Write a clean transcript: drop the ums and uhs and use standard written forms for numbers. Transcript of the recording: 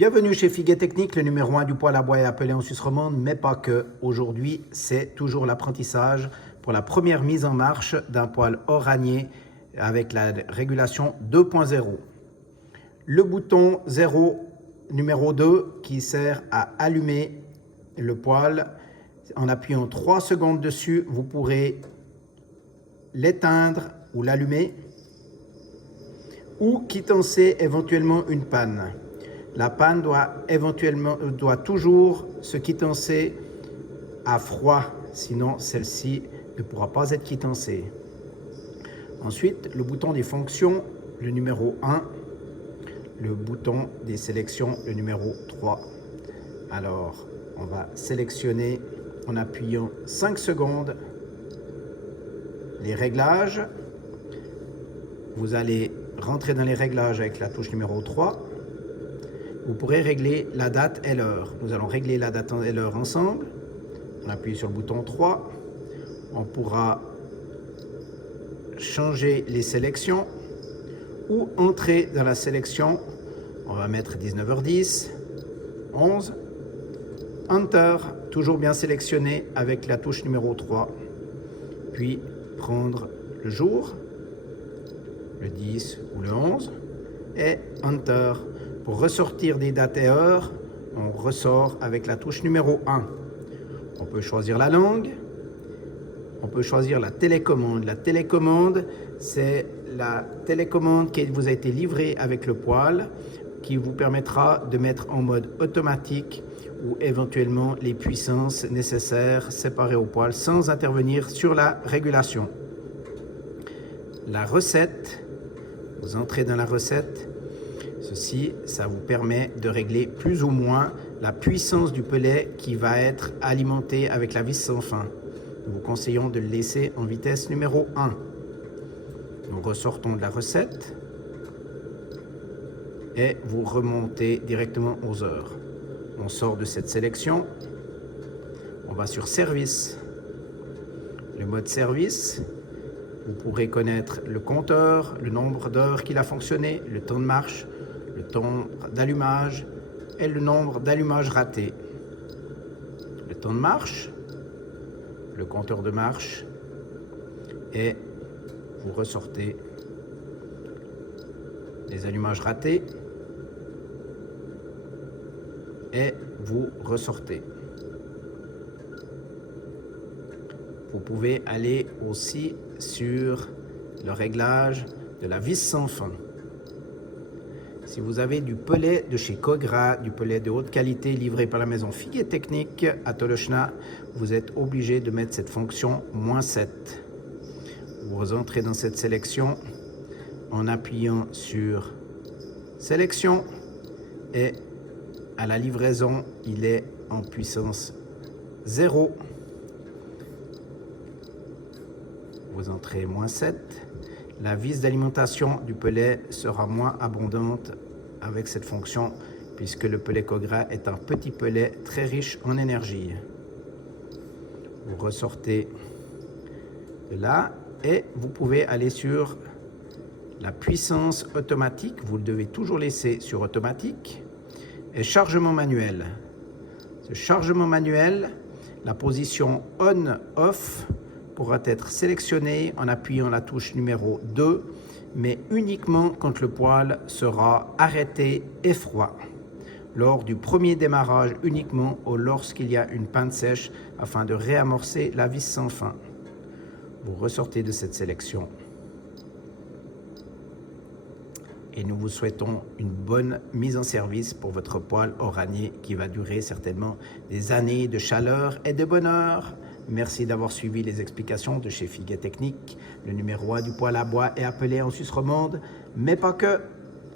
Bienvenue chez Figuet Technique, le numéro 1 du poêle à bois et appelé en Suisse romande, mais pas que. Aujourd'hui, c'est toujours l'apprentissage pour la première mise en marche d'un poêle oranier avec la régulation 2.0. Le bouton 0 numéro 2 qui sert à allumer le poêle. En appuyant 3 secondes dessus, vous pourrez l'éteindre ou l'allumer ou quittancer éventuellement une panne. La panne doit toujours se quittancer à froid, sinon celle-ci ne pourra pas être quittancée. Ensuite, le bouton des fonctions, le numéro 1, le bouton des sélections, le numéro 3. Alors, on va sélectionner en appuyant 5 secondes les réglages. Vous allez rentrer dans les réglages avec la touche numéro 3. Vous pourrez régler la date et l'heure. Nous allons régler la date et l'heure ensemble. On appuie sur le bouton 3. On pourra changer les sélections ou entrer dans la sélection. On va mettre 19h10, 11, Enter, toujours bien sélectionné avec la touche numéro 3. Puis prendre le jour, le 10 ou le 11 et Enter. Pour ressortir des dates et heures, on ressort avec la touche numéro 1. On peut choisir la langue, on peut choisir la télécommande. La télécommande, c'est la télécommande qui vous a été livrée avec le poêle, qui vous permettra de mettre en mode automatique ou éventuellement les puissances nécessaires séparées au poêle sans intervenir sur la régulation. La recette, vous entrez dans la recette. Ceci, ça vous permet de régler plus ou moins la puissance du pelet qui va être alimenté avec la vis sans fin. Nous vous conseillons de le laisser en vitesse numéro 1. Nous ressortons de la recette et vous remontez directement aux heures. On sort de cette sélection, on va sur service. Le mode service, vous pourrez connaître le compteur, le nombre d'heures qu'il a fonctionné, le temps de marche, le temps d'allumage et le nombre d'allumages ratés. Le temps de marche, le compteur de marche et vous ressortez les allumages ratés et vous ressortez. Vous pouvez aller aussi sur le réglage de la vis sans fin. Si vous avez du pelet de chez Cogra, du pelet de haute qualité livré par la maison Figuet Technique à Tolochna, vous êtes obligé de mettre cette fonction -7. Vous entrez dans cette sélection en appuyant sur sélection et à la livraison, il est en puissance 0. Vous entrez -7. La vis d'alimentation du pelet sera moins abondante avec cette fonction puisque le pelet Cogra est un petit pelet très riche en énergie. Vous ressortez de là et vous pouvez aller sur la puissance automatique. Vous le devez toujours laisser sur automatique et chargement manuel. Ce chargement manuel, la position on-off pourra être sélectionné en appuyant la touche numéro 2, mais uniquement quand le poêle sera arrêté et froid. Lors du premier démarrage uniquement ou lorsqu'il y a une panne sèche afin de réamorcer la vis sans fin. Vous ressortez de cette sélection. Et nous vous souhaitons une bonne mise en service pour votre poêle oranier qui va durer certainement des années de chaleur et de bonheur. Merci d'avoir suivi les explications de chez Figuet Technique. Le numéro 1 du poêle à bois est appelé en Suisse romande, mais pas que.